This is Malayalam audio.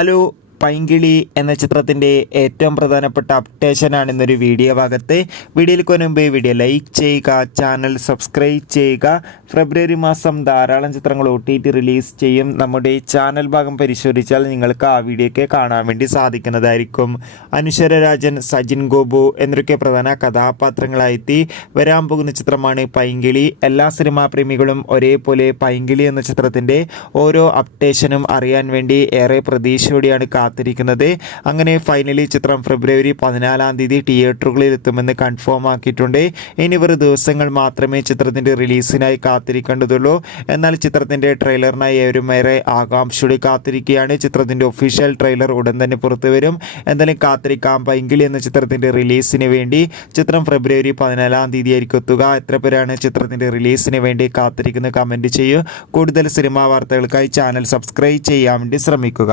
ഹലോ, പൈങ്കിളി എന്ന ചിത്രത്തിൻ്റെ ഏറ്റവും പ്രധാനപ്പെട്ട അപ്ഡേഷനാണ് ഇന്നൊരു വീഡിയോ ഭാഗത്ത്. വീഡിയോയിലേക്ക് മുൻപ് വീഡിയോ ലൈക്ക് ചെയ്യുക, ചാനൽ സബ്സ്ക്രൈബ് ചെയ്യുക. ഫെബ്രുവരി മാസം ധാരാളം ചിത്രങ്ങൾ OTT റിലീസ് ചെയ്യും. നമ്മുടെ ചാനൽ ഭാഗം പരിശോധിച്ചാൽ നിങ്ങൾക്ക് ആ വീഡിയോയ്ക്ക് കാണാൻ വേണ്ടി സാധിക്കുന്നതായിരിക്കും. അനുശ്വര രാജൻ, സജിൻ ഗോപു എന്നൊക്കെ പ്രധാന കഥാപാത്രങ്ങളായെത്തി വരാൻ പോകുന്ന ചിത്രമാണ് പൈങ്കിളി. എല്ലാ സിനിമാ പ്രേമികളും ഒരേപോലെ പൈങ്കിളി എന്ന ചിത്രത്തിൻ്റെ ഓരോ അപ്ഡേഷനും അറിയാൻ വേണ്ടി ഏറെ പ്രതീക്ഷയോടെയാണ് കാത്തിരിക്കുന്നത്. അങ്ങനെ ഫൈനലി ചിത്രം ഫെബ്രുവരി 14 തിയേറ്ററുകളിൽ എത്തുമെന്ന് കൺഫേം ആക്കിയിട്ടുണ്ട്. ഇനി വെറും ദിവസങ്ങൾ മാത്രമേ ചിത്രത്തിൻ്റെ റിലീസിനായി കാത്തിരിക്കേണ്ടതുള്ളൂ. എന്നാൽ ചിത്രത്തിൻ്റെ ട്രെയിലറിനായി ഏറെ ആകാംക്ഷയോടെ കാത്തിരിക്കുകയാണ്. ചിത്രത്തിൻ്റെ ഒഫീഷ്യൽ ട്രെയിലർ ഉടൻ തന്നെ പുറത്തു വരും. എന്തായാലും കാത്തിരിക്കാം. പൈങ്കിളി എന്ന ചിത്രത്തിൻ്റെ റിലീസിന് വേണ്ടി ചിത്രം ഫെബ്രുവരി 14 ആയിരിക്കും എത്തുക. എത്ര പേരാണ് ചിത്രത്തിൻ്റെ റിലീസിന് വേണ്ടി കാത്തിരിക്കുന്നത്? കമൻറ്റ് ചെയ്യൂ. കൂടുതൽ സിനിമാ വാർത്തകൾക്കായി ചാനൽ സബ്സ്ക്രൈബ് ചെയ്യാൻ വേണ്ടി ശ്രമിക്കുക.